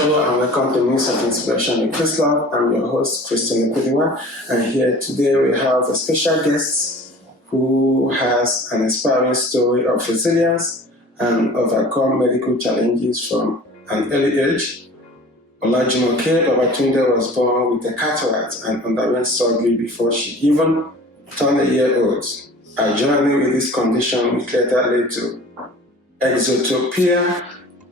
Hello and welcome to News of Inspiration with Chrislove. I'm your host, Christian Okudiwa, and here today we have a special guest who has an inspiring story of resilience and overcome medical challenges from an early age. Olajumoke Babatunde was born with a cataract and underwent surgery before she even turned a year old. Her journey with this condition which later led to exotopia,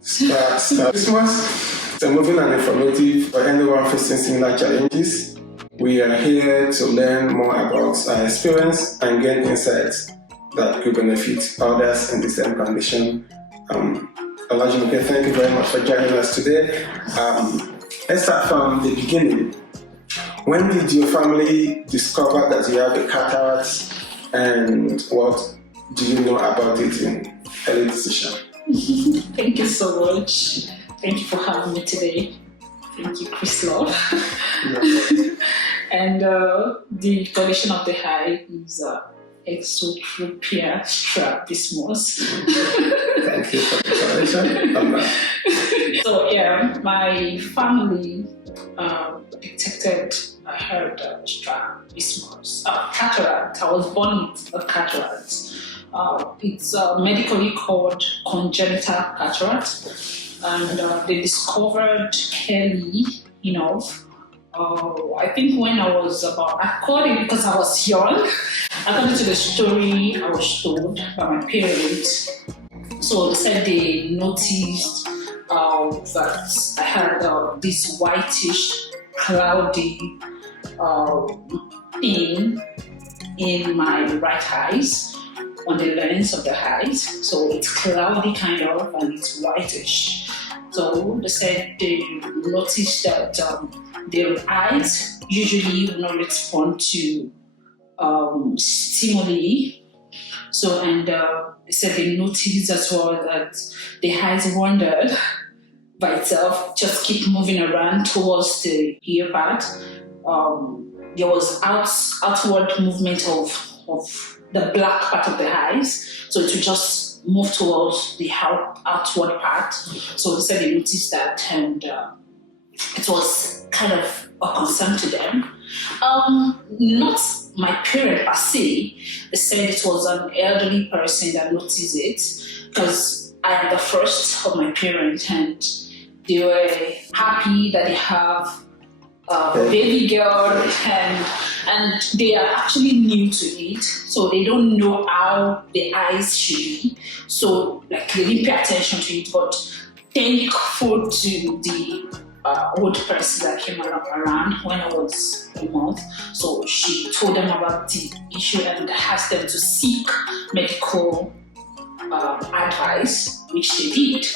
Strabismus. So moving and informative for anyone facing similar challenges. We are here to learn more about our experience and gain insights that could benefit others in the same condition. Olajumoke, thank you very much for joining us today. Let's start from the beginning. When did your family discover that you have a cataract, and what do you know about it in early decision? Thank you so much. Thank you for having me today. Thank you, Chrislove. And the condition of the eye is exotopia strabismus. Thank you for the correction. So yeah, my family detected, I heard strabismus, cataract. I was born with a cataract. It's medically called congenital cataract. And they discovered early enough. I think when I was because I was young, according to the story I was told by my parents. So they said they noticed that I had this whitish, cloudy thing in my right eyes, on the lens of the eyes. So it's cloudy kind of, and it's whitish. So they said they noticed that their eyes usually will not respond to stimuli. So, and they said they noticed as well that the eyes wandered by itself, just keep moving around towards the ear part. There was outward movement of the black part of the eyes, so it would just move towards the outward part. So they said they noticed that, and it was kind of a concern to them. Not my parent per se. They said it was an elderly person that noticed it, because I am the first of my parents, and they were happy that they have a baby girl, and they are actually new to it, so they don't know how the eyes should be. So like they didn't pay attention to it, but thankful to the old person that came around when I was a month. So she told them about the issue and asked them to seek medical advice, which they did.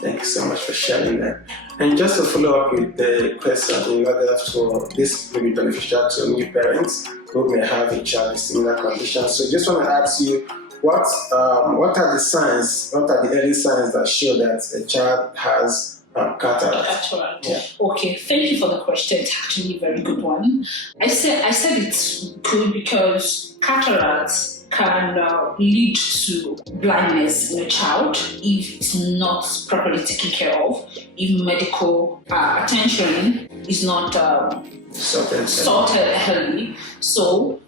Thank you so much for sharing that. And just to follow up with the question, in order for this may be beneficial to new parents who may have a child with similar conditions. So just want to ask you, what are the signs, what are the early signs that show that a child has cataract? Yeah. Okay, thank you for the question. It's actually a very good one. I said it's good because cataracts can lead to blindness in a child if it's not properly taken care of, if medical attention is not sorted early. So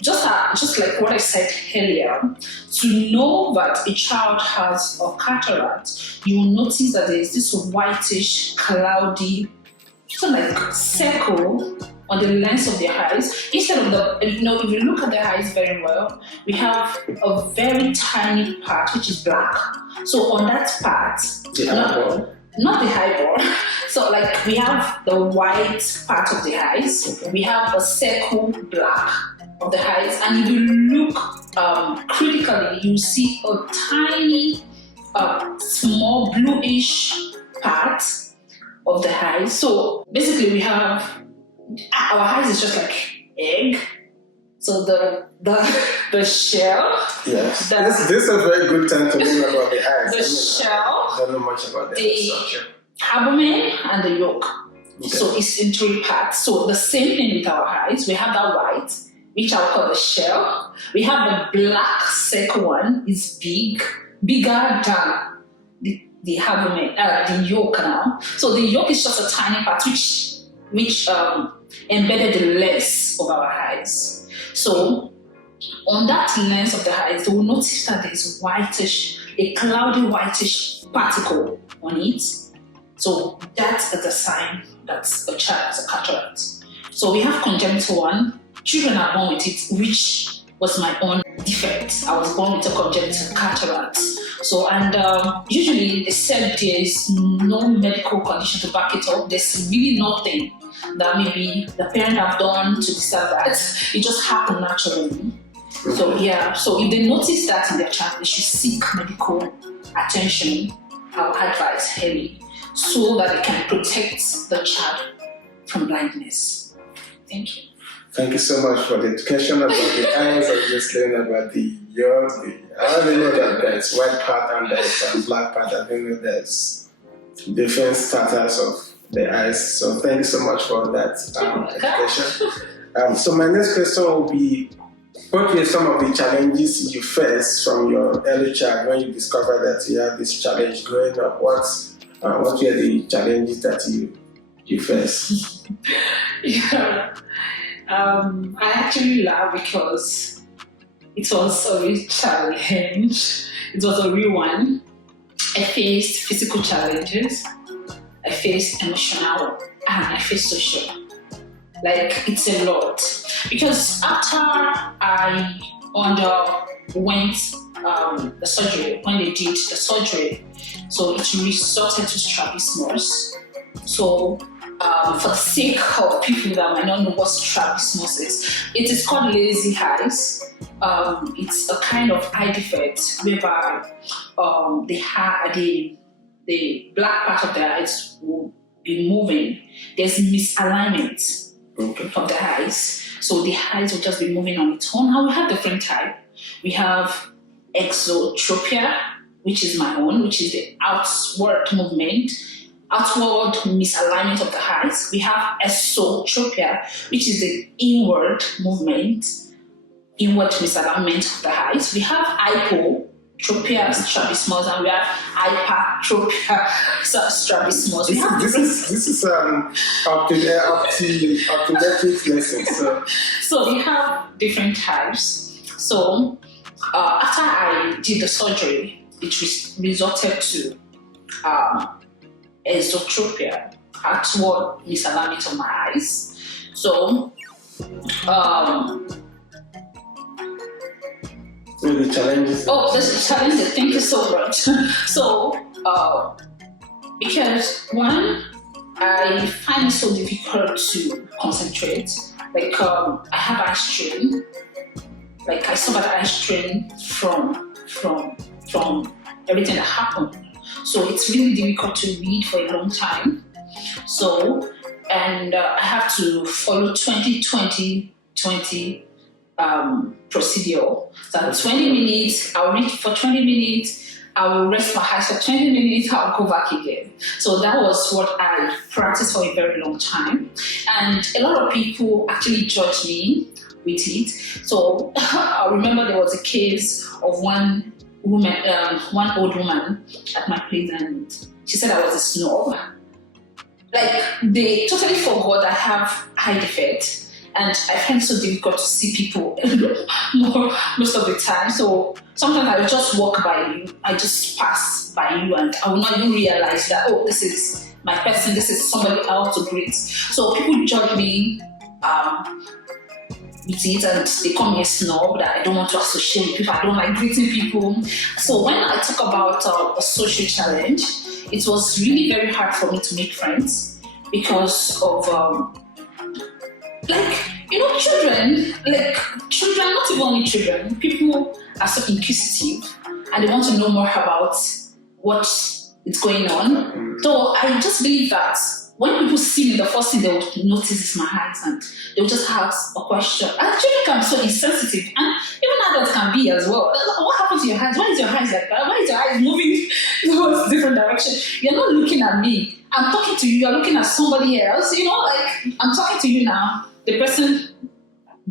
just like what I said earlier, to know that a child has a cataract, you will notice that there is this whitish, cloudy, sort of like circle on the lens of their eyes. Instead of if you look at their eyes very well, we have a very tiny part which is black. So on that part, not the eyeball. So like we have the white part of the eyes, we have a circle black of the eyes, and if you look critically, you see a tiny, small bluish part of the eyes. So basically, we have our eyes is just like egg. So the shell. Yes. This is a very good time to learn about the eyes. The shell. I don't know much about the structure. Abdomen and the yolk. Okay. So it's in three parts. So the same thing with our eyes. We have that white, which I'll call the shell. We have the black circle one. It's bigger than the abdomen, the yolk now. So the yolk is just a tiny part which embedded the lens of our eyes. So on that lens of the eyes, they will notice that there's a cloudy whitish particle on it. So that's a sign that a child has a cataract. So we have congenital one. Children are born with it, which was my own defect. I was born with a congenital cataract. So, and usually they said there's no medical condition to back it up. There's really nothing that maybe the parent have done to deserve that. It just happened naturally. So yeah, so if they notice that in their child, they should seek medical attention, I would advise heavily, so that they can protect the child from blindness. Thank you. Thank you so much for the education about the eyes. I just learned about the yolk. I only know that there's white part and there's black part. I didn't know there's different status of the eyes. So thank you so much for that education. So my next question will be, what were some of the challenges you faced from your early child when you discovered that you had this challenge growing up? What were the challenges that you faced? Yeah. I actually laugh because it was a real challenge. It was a real one. I faced physical challenges, I faced emotional, and I faced social. Like, it's a lot. Because after I underwent the surgery, when they did the surgery, so it resulted to strabismus. So for the sake of people that might not know what strabismus is, it is called lazy eyes. It's a kind of eye defect whereby the black part of the eyes will be moving. There's misalignment of the eyes. So the eyes will just be moving on its own. Now we have different type. We have exotropia, which is my own, which is the outward movement, outward misalignment of the eyes. We have esotropia, which is the inward movement, inward misalignment of the eyes. We have hypotropia, strabismus, and we have hypertropia, strabismus. This is optometric lesson. So we have different types. So after I did the surgery, it resulted to esotropia, outward misalignment of my eyes. So the challenges. There's challenges. Thank you so much. So, because one, I find it so difficult to concentrate. Like, I have eye strain. Like, I suffered eye strain from everything that happened. So it's really difficult to read for a long time. So, and I have to follow 20-20-20 procedure. So 20 minutes, I'll read for 20 minutes, I will rest my eyes for 20 minutes, I'll go back again. So that was what I practiced for a very long time. And a lot of people actually judge me with it. So I remember there was a case of one old woman at my place, and she said I was a snob. Like, they totally forgot I have eye defect. And I find it so difficult to see people most of the time. So sometimes I will just walk by you, I just pass by you, and I will not even realize that, oh, this is my person, this is somebody I want to greet. So people judge me with it, and they call me a snob, that I don't want to associate with people, I don't like greeting people. So when I talk about a social challenge, it was really very hard for me to make friends because of children, not even only children, people are so inquisitive and they want to know more about what is going on. So I just believe that when people see me, the first thing they will notice is my eyes, and they will just ask a question. And children can be so insensitive, and even adults can be as well. What happened to your eyes? Why is your eyes like that? Why is your eyes moving towards different direction? You're not looking at me. I'm talking to you. You're looking at somebody else. I'm talking to you now. The person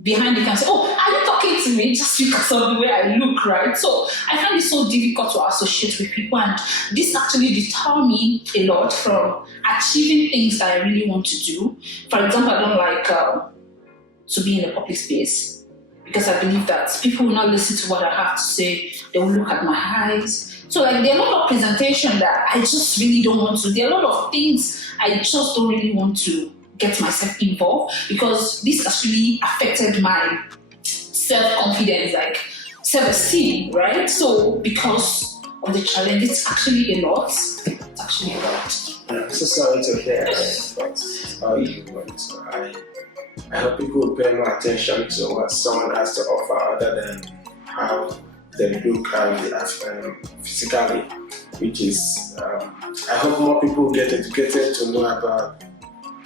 behind the camera say, oh, are you talking to me just because of the way I look, right? So I find it so difficult to associate with people, and this actually deter me a lot from achieving things that I really want to do. For example, I don't like to be in a public space because I believe that people will not listen to what I have to say. They will look at my eyes. So like there are a lot of presentation that I just really don't want to. There are a lot of things I just don't really want to get myself involved, because this actually affected my self-confidence, like self-esteem, right? So because of the challenge, it's actually a lot. It's actually a lot. I'm so sorry to hear that, how you went. So I hope people will pay more attention to what someone has to offer other than how they look and physically, which is, I hope more people get educated to know about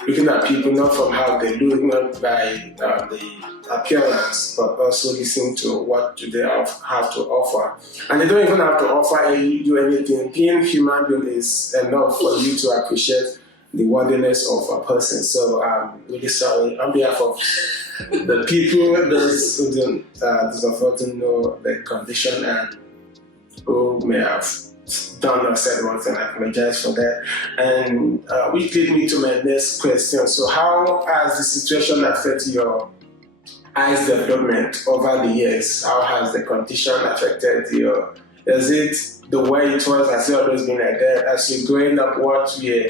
looking at people not from how they look, not by the appearance, but also listening to what do they have to offer. And they don't even have to offer you anything. Being human being is enough for you to appreciate the worthiness of a person. So I'm really sorry on behalf of the people, those who don't know the condition and who may have done or said one thing. I apologize for that. And which leads me to my next question. So how has the situation affected your eyes development over the years? How has the condition affected you? Is it the way it was? Has it always been like that? As you're growing up, what were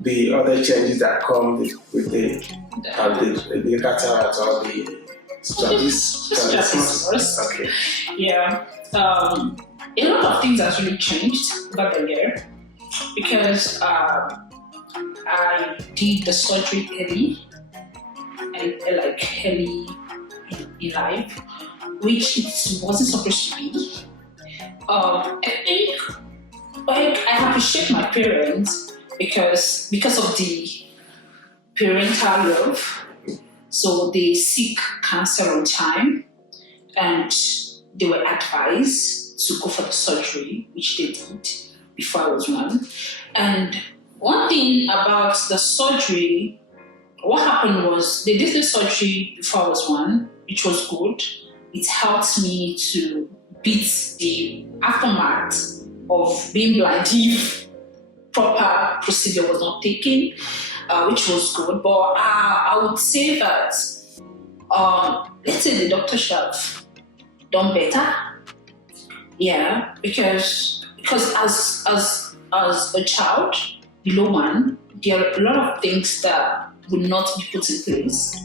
the other changes that come with the cataracts or the Strabismus? Okay. Yeah. A lot of things has really changed over the year, because I did the surgery early in life, which it wasn't supposed to be. I think I appreciate my parents because of the parental love. So they seek cancer on time, and they were advised to go for the surgery, which they did before I was one. And one thing about the surgery, what happened was they did the surgery before I was one, which was good. It helped me to beat the aftermath of being blind if proper procedure was not taken, which was good. But I would say that, let's say the doctor should have done better. Yeah, because as a child below one, there are a lot of things that would not be put in place.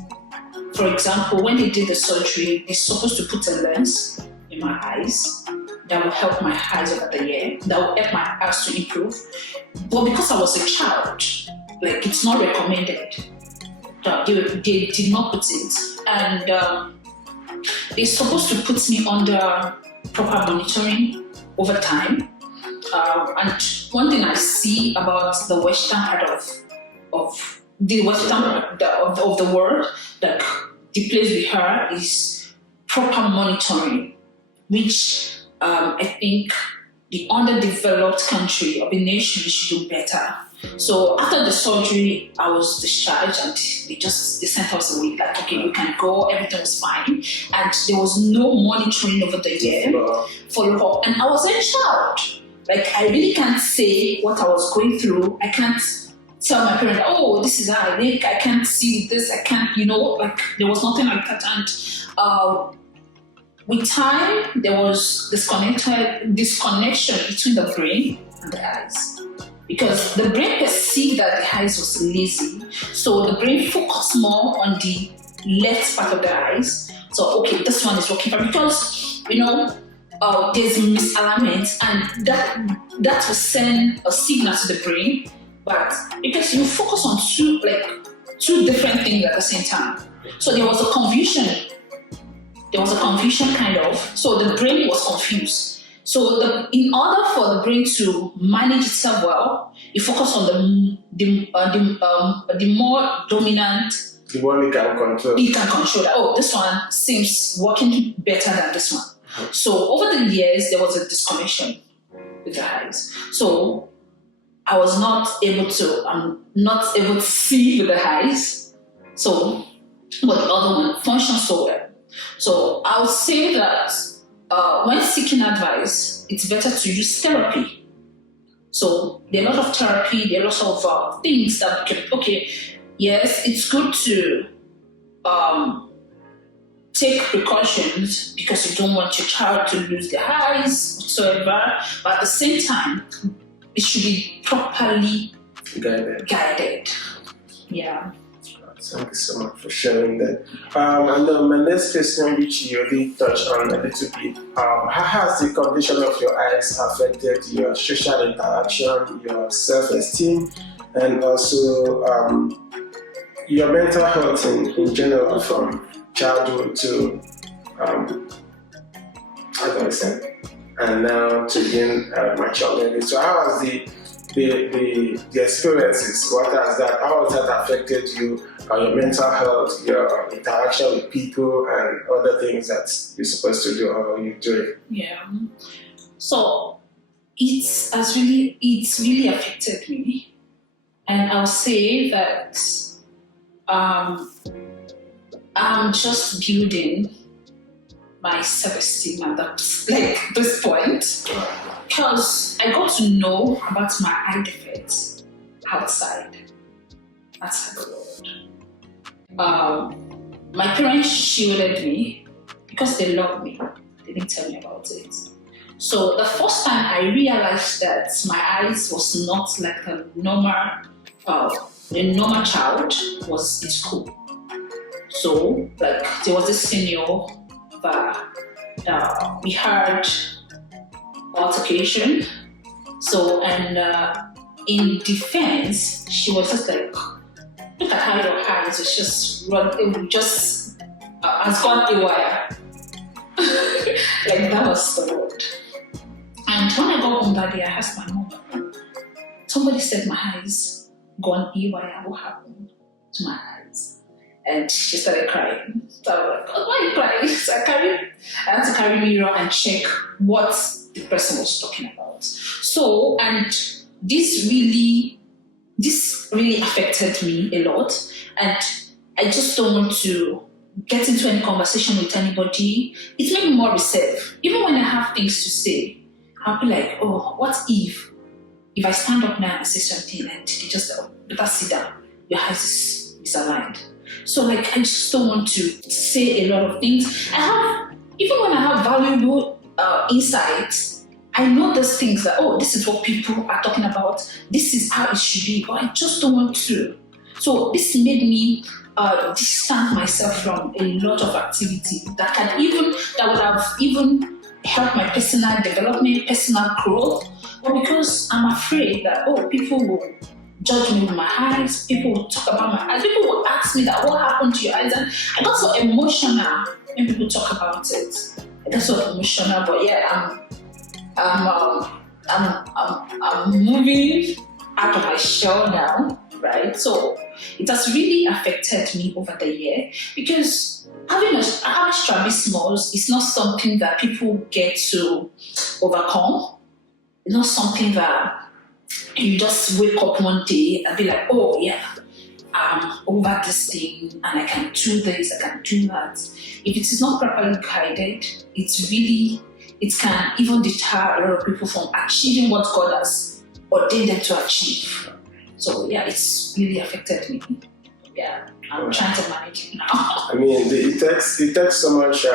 For example, when they did the surgery, they're supposed to put a lens in my eyes that will help my eyes over the year, that will help my eyes to improve. But because I was a child, like it's not recommended. They did not put it, and they're supposed to put me under proper monitoring over time. And one thing I see about the Western part of the Western of the world, like the place we are, is proper monitoring, which I think the underdeveloped country or the nation should do better. So after the surgery, I was discharged, and they sent us away. Like, okay, you can go. Everything was fine, and there was no monitoring over the year, follow up. And I was a child. Like, I really can't say what I was going through. I can't tell my parents, oh, this is how I look. I can't see this. I can't, like there was nothing like that. And with time, there was this connection between the brain and the eyes. Because the brain perceived that the eyes was lazy, so the brain focused more on the left part of the eyes. So, okay, this one is working fine, because there's misalignment, and that will send a signal to the brain. But because you focus on two different things at the same time, so there was a confusion. Kind of. So the brain was confused. So in order for the brain to manage itself well, you focus on the more dominant. The one it can control. It can control that. Oh, this one seems working better than this one. So over the years, there was a disconnection with the eyes. So I was I'm not able to see with the eyes. So but the other one functions so well. So I would say that when seeking advice, it's better to use therapy. So there are a lot of therapy, there are lots of things that can, okay, yes, it's good to take precautions because you don't want your child to lose their eyes whatsoever, but at the same time, it should be properly guided. Yeah. Thank you so much for sharing that. And then my next question, which you already touched on a little bit, how has the condition of your eyes affected your social interaction, your self-esteem, and also your mental health in general, from childhood to adolescent, and now to being mature? So how has the experiences, how has that affected you, your mental health, your interaction with people, and other things that you're supposed to do or you do? Yeah. So it's really affected me, and I'll say that I'm just building my self-esteem at this point, because I got to know about my eye defects outside the world. My parents shielded me because they loved me. They didn't tell me about it. So the first time I realized that my eyes was not like a normal child was in school. So there was this senior that we had altercation. So, and in defense, she was just like, look at how your eyes was just has gone haywire. That was the word. And when I got home that day, I asked my mom, somebody said my eyes gone haywire. What happened to my eyes? And she started crying. So I was like, why are you crying? So I had to carry mirror and check what the person was talking about. So, and this really affected me a lot. And I just don't want to get into any conversation with anybody. It made me more reserved. Even when I have things to say, I'll be like, oh, what if I stand up now and say something and they just better sit down, your eyes is misaligned. So I just don't want to say a lot of things. Even when I have valuable insights, I know those things that, oh, this is what people are talking about, this is how it should be, but I just don't want to. So this made me distance myself from a lot of activity that would have even helped my personal development, personal growth, but because I'm afraid that, oh, people will judge me with my eyes, people will talk about my eyes, people will ask me that, what happened to your eyes? And I got so emotional when people talk about it. I got so emotional, but yeah, I'm moving out of my shell now, right? So it has really affected me over the year, because having strabismus is not something that people get to overcome. It's not something that you just wake up one day and be like, oh yeah, I'm over this thing and I can do this, I can do that. If it is not properly guided, it can even deter a lot of people from achieving what God has ordained them to achieve. So yeah, it's really affected me. Yeah, I'm trying to manage it now. I mean, it takes so much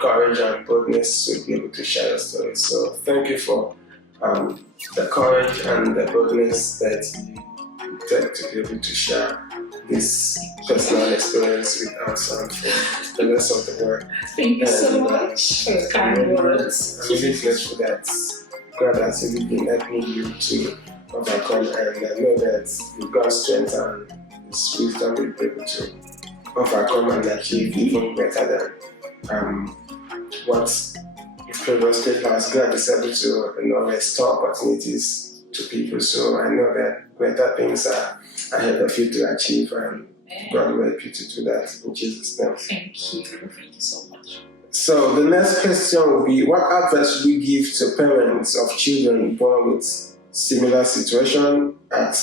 courage and boldness to be able to share your story. So thank you for the courage and the boldness that you take to be able to share this personal experience with us and for the rest of the world. Thank you so much for your kind words. I'm really grateful that God has really been helping you to overcome, and I know that with God's strength and His wisdom, you'll be able to overcome and achieve even better than what you previously has. God is able to restore opportunities to people. So I know that greater things are ahead of you to achieve, and God will help you to do that in Jesus' name. Thank you so much. So the next question will be, what advice would you give to parents of children born with similar situation at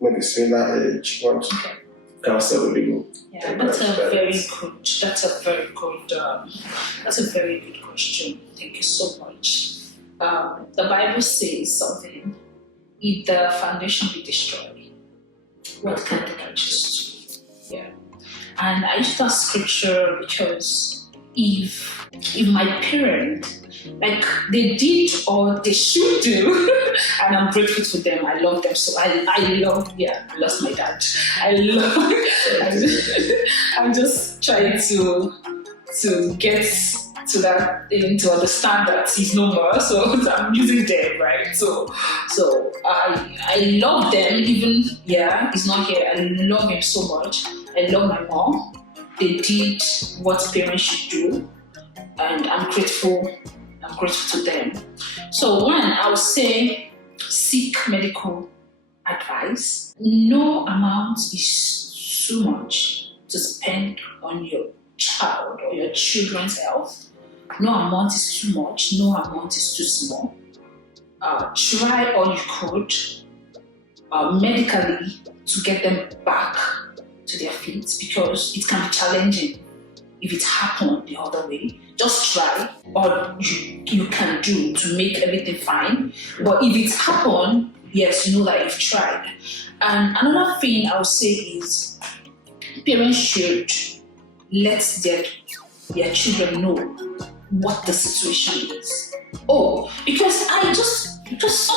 maybe similar age? What counsel with you. Yeah, that's a very good question. Thank you so much. The Bible says something: if the foundation be destroyed, what can the righteous do? Yeah. And I use that scripture because if my parent, like, they did or they should do, and I'm grateful to them. I love them so. I lost my dad. I'm just trying to get to that thing, to understand that he's no more. So I'm using them, right? So I love them, even he's not here. I love him so much. I love my mom. They did what parents should do, and I'm grateful to them. So one, I would say seek medical advice. No amount is too much to spend on your child or your children's health. No amount is too much, no amount is too small. Try all you could medically to get them back to their feet, because it can be challenging if it happened the other way. Just try all you can do to make everything fine. But if it happened, yes, you know that you've tried. And another thing I would say is parents should let their children know what the situation is. Because sometimes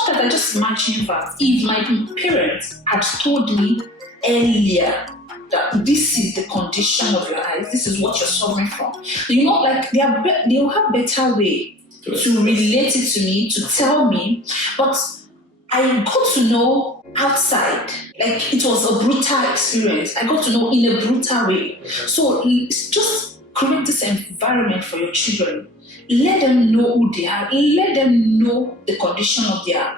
I just imagine that if my parents had told me earlier that this is the condition of your eyes, this is what you're suffering from, like they'll have better way to relate it to me, to tell me. But I got to know outside, like it was a brutal experience. I got to know in a brutal way. So just create this environment for your children. Let them know who they are. Let them know the condition of their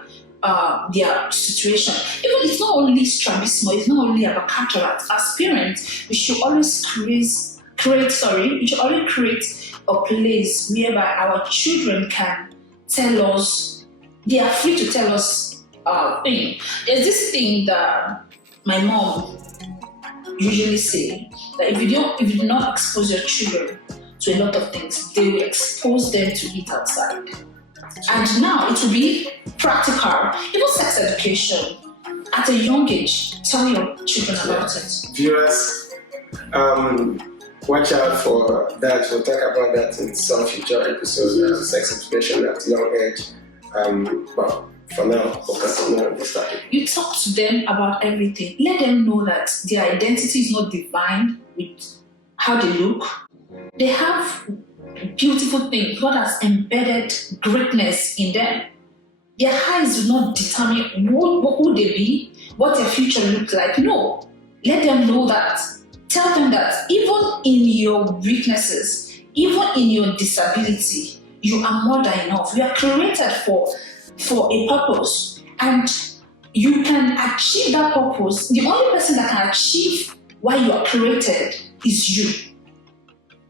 situation. Even it's not only strabismus, it's not only about cataracts. As parents, we should always create a place whereby our children can tell us, they are free to tell us thing. There's this thing that my mom usually say, that if you do not expose your children to a lot of things, they will expose them to it outside. And now it will be practical. Even sex education at a young age. Tell your children about it. Viewers, watch out for that. We'll talk about that in some future episodes. Sex education at a young age. But for now, focus on this topic. You talk to them about everything. Let them know that their identity is not defined with how they look. They have beautiful things. God has embedded greatness in them. Their eyes do not determine who they be, what their future looks like. No. Let them know that. Tell them that even in your weaknesses, even in your disability, you are more than enough. You are created for a purpose, and you can achieve that purpose. The only person that can achieve why you are created is you.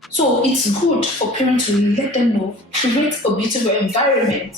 So it's good for parents to let them know, create a beautiful environment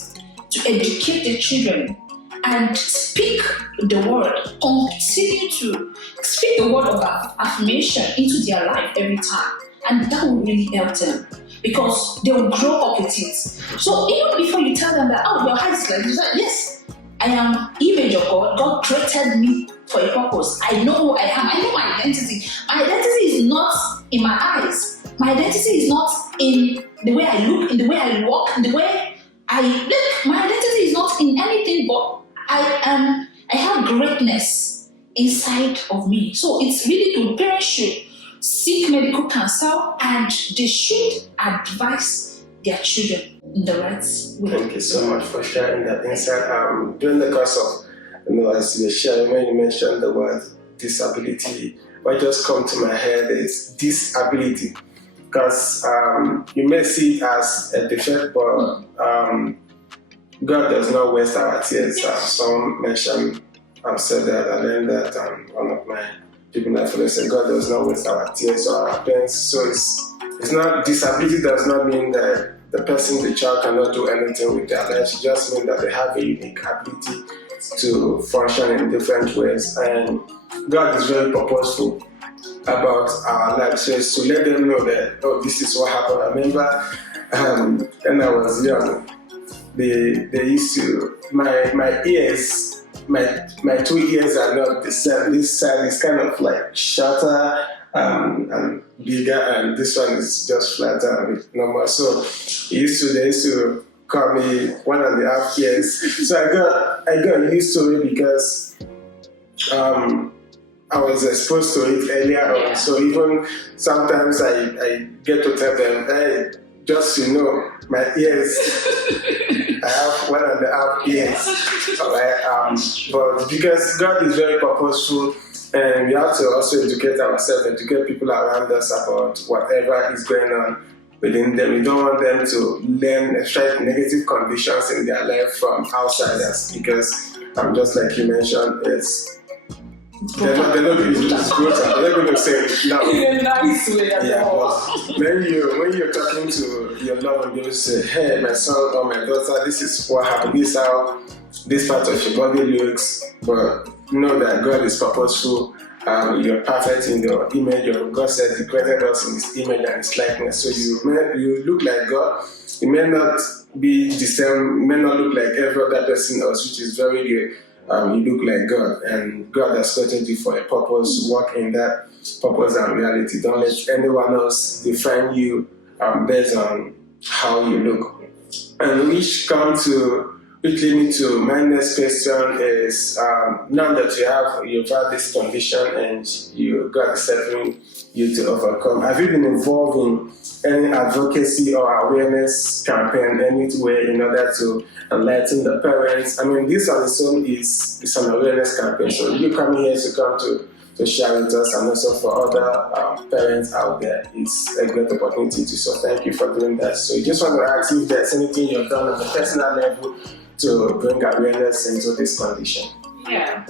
to educate their children, and speak the word, continue to speak the word of affirmation into their life every time. And that will really help them, because they will grow up with it. So even before you tell them that, your height is like this, yes, I am image of God. God created me for a purpose. I know who I am. I know my identity. My identity is not in my eyes. My identity is not in the way I look, in the way I walk, in the way I look. My identity is not in anything, but I have greatness inside of me. So it's really good. Parents should seek medical counsel, and they should advise their children in the right way. Thank you so much for sharing that insight. During the course of, as you were sharing, when you mentioned the word disability, what just come to my head is disability. Because you may see it as a defect, but God does not waste our tears. Some mentioned, said that, and then that one of my people that follow said, God does not waste our tears or our pains. So it's not, disability does not mean that the person, the child, cannot do anything with their lives. It just means that they have a unique ability to function in different ways. And God is very purposeful. about our life. So it's to let them know that, oh, this is what happened. I remember when I was young, they used to, my ears, my two ears are not the same. This side is kind of like shorter and bigger, and this one is just flatter and normal. So they used to call me 1.5 years. So I got used to it because I was exposed to it earlier on. So even sometimes I get to tell them, hey, just so you know, my ears, I have 1.5 years. Alright, but because God is very purposeful, and we have to also educate ourselves, educate people around us about whatever is going on within them. We don't want them to learn, extract negative conditions in their life from outsiders, because just like you mentioned, they're not going to say it now. In a nice way. Yeah, but when you're talking to your loved one, you say, hey, my son or my daughter, this is what happened, this is how this part of your body looks, but know that God is purposeful. You're perfect in your image. God said He created us in His image and His likeness. So you look like God. You may not be the same, you may not look like every other person else, which is very good. You look like God, and God has created you for a purpose. Work in that purpose and reality. Don't let anyone else define you based on how you look. And which lead me to my next question is, now that you've had this condition and God is helping you to overcome, have you been involved in any advocacy or awareness campaign anywhere in order to enlighten the parents? I mean, this on its own is an awareness campaign, so you coming here to share with us, and also for other parents out there, it's a great opportunity too. So thank you for doing that. So I just want to ask if there's anything you've done on a personal level to bring awareness into this condition. Yeah.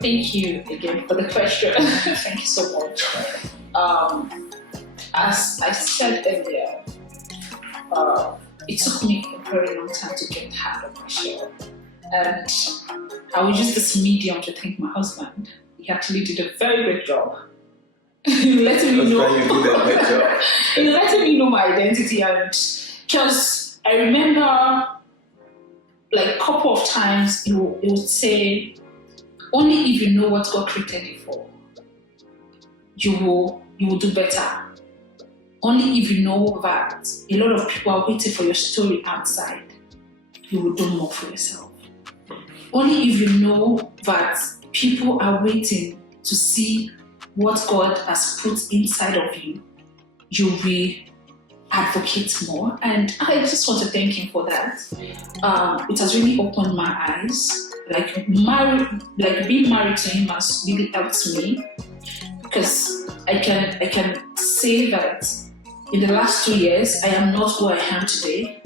Thank you again for the question. Thank you so much. As I said earlier, it took me a very long time to get out of my shell. And I will use this medium to thank my husband. He actually did a very great job. letting me know. He letting me know my identity, and just I remember like a couple of times he would say, only if you know what God created you for, you will do better. Only if you know that a lot of people are waiting for your story outside, you will do more for yourself. Only if you know that people are waiting to see what God has put inside of you, you will advocate more. And I just want to thank Him for that. It has really opened my eyes. Like being married to Him has really helped me, because I can say that in the last 2 years I am not who I am today,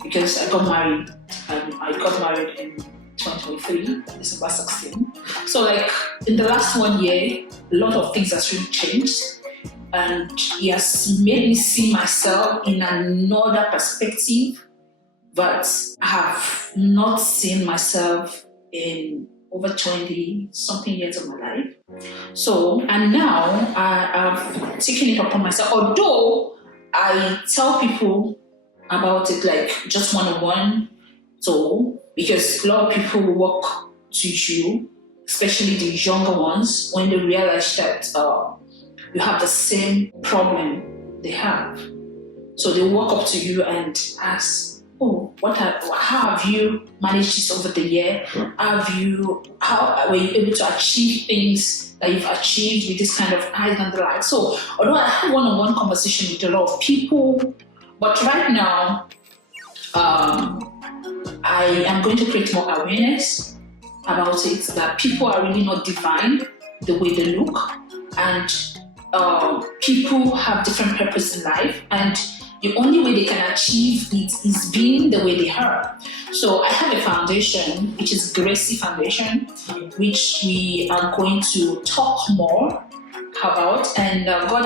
because I got married. I got married in 2023, December 16. So like in the last 1 year, a lot of things has really changed, and He has made me see myself in another perspective that I have not seen myself in over 20 something years of my life. So, and now I have taken it upon myself, although I tell people about it like just one-on-one. So, because a lot of people will walk to you, especially the younger ones, when they realize that you have the same problem they have. So they walk up to you and ask, oh, how have you managed this over the year? How were you able to achieve things that you've achieved with this kind of eyes and the like? So, although I have one-on-one conversation with a lot of people, but right now, I am going to create more awareness about it, that people are really not divine the way they look, and people have different purpose in life, and the only way they can achieve it is being the way they are. So I have a foundation, which is Gracie Foundation, which we are going to talk more about. And God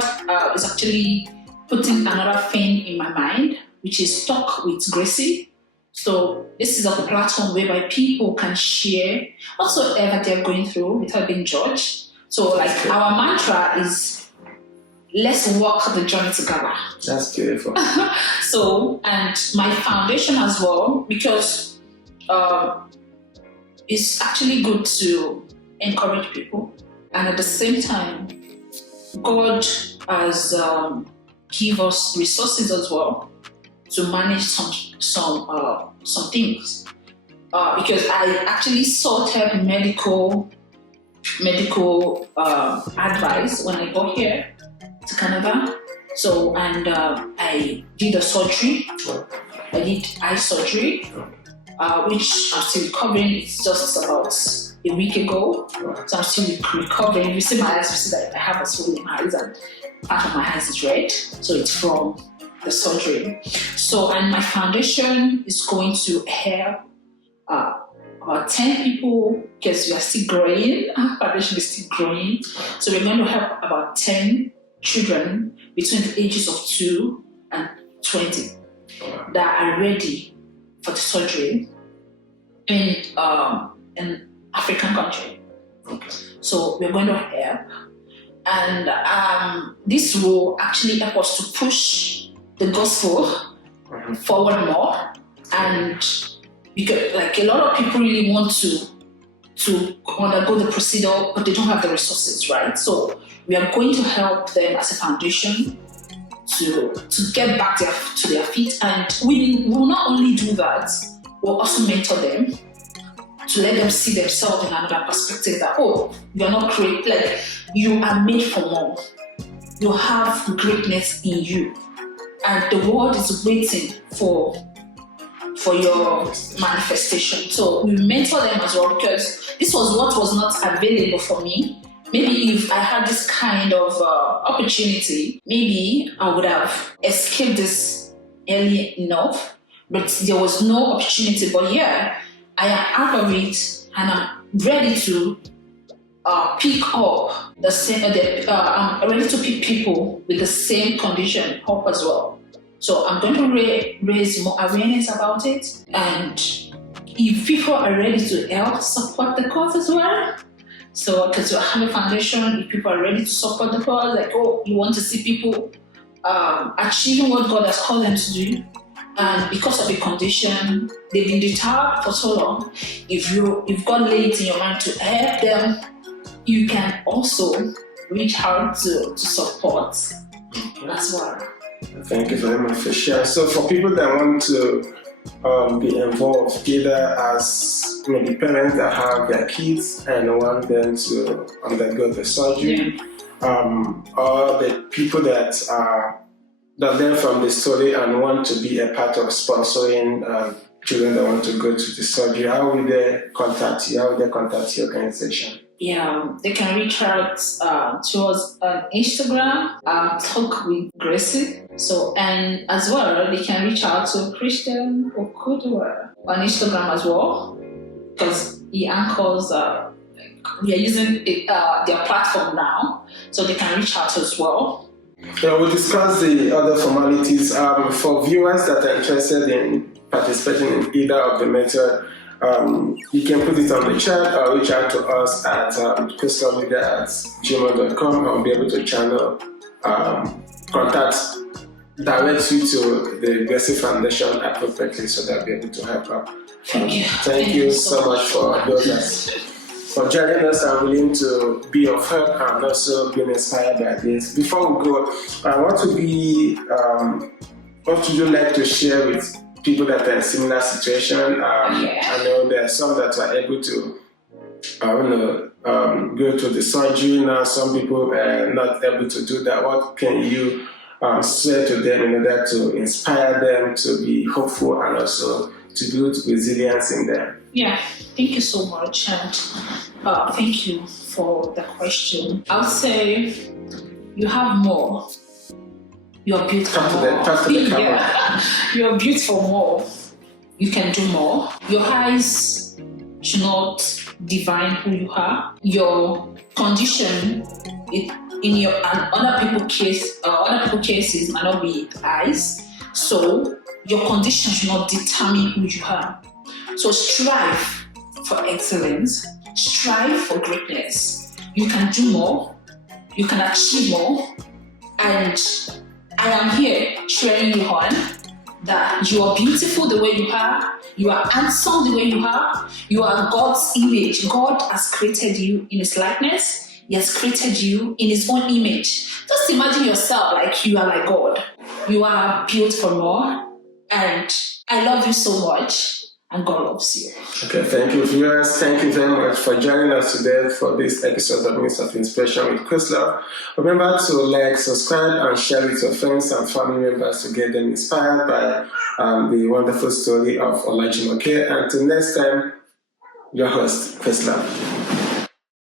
is actually putting another thing in my mind, which is Talk with Gracie. So this is a platform whereby people can share whatsoever they're going through without being judged. So like our mantra is, let's walk the journey together. That's beautiful. So, and my foundation as well, because it's actually good to encourage people, and at the same time, God has give us resources as well to manage some things. Because I actually sorted medical advice when I got here to Canada. So, and I did a surgery. I did eye surgery, which I'm still recovering. It's just about a week ago. So I'm still recovering. You see my eyes, you see that I have a swollen eyes and part of my eyes is red. So it's from the surgery. So, and my foundation is going to help about 10 people, because we are still growing. Our foundation is still growing. So we're going to help about 10 children between the ages of 2 and 20 that are ready for the surgery in African country. So we're going to help, and this will actually help us to push the gospel forward more. And because like a lot of people really want to undergo the procedure, but they don't have the resources, right? So we are going to help them as a foundation to get back to their feet, and we will not only do that, we'll also mentor them to let them see themselves in another perspective, that you're not great, like you are made for more. You have greatness in you, and the world is waiting for your manifestation. So we mentor them as well, because this was what was not available for me. Maybe if I had this kind of opportunity, maybe I would have escaped this early enough, but there was no opportunity. But yeah, I am out of it, and I'm ready to pick up the same. I'm ready to pick people with the same condition up as well. So I'm going to raise more awareness about it, and if people are ready to help support the cause as well. So, because you have a foundation, if people are ready to support the cause, like, you want to see people achieving what God has called them to do, and because of the condition, they've been deterred for so long. If God laid it in your mind to help them, you can also reach out to support as well. Thank you very much for sharing. So for people that want to be involved, either as maybe parents that have their kids and want them to undergo the surgery, or the people that learn from the story and want to be a part of sponsoring children that want to go to the surgery, how will they contact you? How will they contact your organization? Yeah, they can reach out to us on Instagram, Talk with Gracie. So, and as well, they can reach out to Christian Okuduwa on Instagram as well, because he anchors, we are using their platform now, so they can reach out as well. Yeah, we'll discuss the other formalities. For viewers that are interested in participating in either of the methods, you can put it on the chat or reach out to us at chrislove@gmail.com. I'll be able to channel contact direct you to the Gracie Foundation appropriately, so that I'll be able to help out. Thank you so much for those for joining us and willing to be of help and also being inspired by this. Before we go, what would you like to share with people that are in similar situation? I know there are some that are able to go to the surgery now. Some people are not able to do that. What can you say to them in order to inspire them to be hopeful and also to build resilience in them? Yeah, thank you so much, and thank you for the question. I would say you have more. You're beautiful more. Yeah. You're beautiful more. You can do more. Your eyes should not define who you are. Your condition in your and other people cases might not be eyes. So your condition should not determine who you are. So strive for excellence. Strive for greatness. you can do more, you can achieve more, and I am here cheering you on that you are beautiful the way you are handsome the way you are God's image. God has created you in His likeness. He has created you in His own image. Just imagine yourself like you are like God. You are built for more, and I love you so much, and God loves you. Okay, thank you, viewers. Thank you very much for joining us today for this episode of Minutes of Inspiration with Chrislove. Remember to like, subscribe, and share with your friends and family members to get them inspired by the wonderful story of Olajumoke. Until next time, your host, Chrislove.